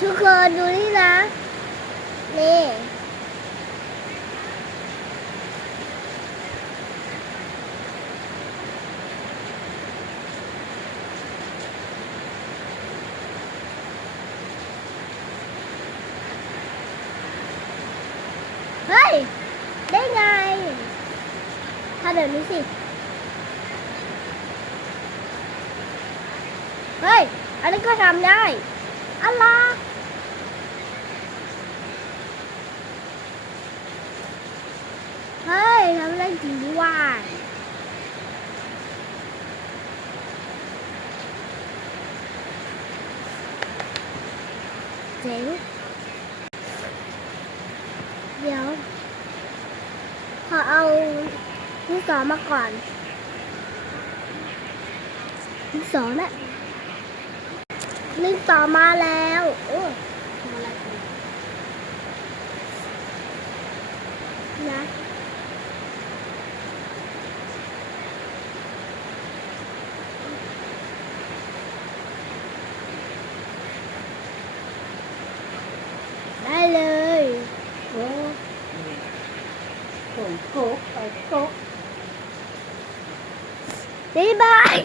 ทุกคนดูนี่นะนี่เฮ้ยได้ไงถ้าเดี๋ยวนี้สิเฮ้ยอันนี้ก็ทำได้อะไรเฮ้ยทำได้จริงด้วยเจ๋งเดี๋ยวขอเอาลูกศรมาก่อนลูกศรน่ะลูกศรมาแล้วโอ้นะได้เลยโอ้โหโก๊กไปโก๊ก บ๊ายบาย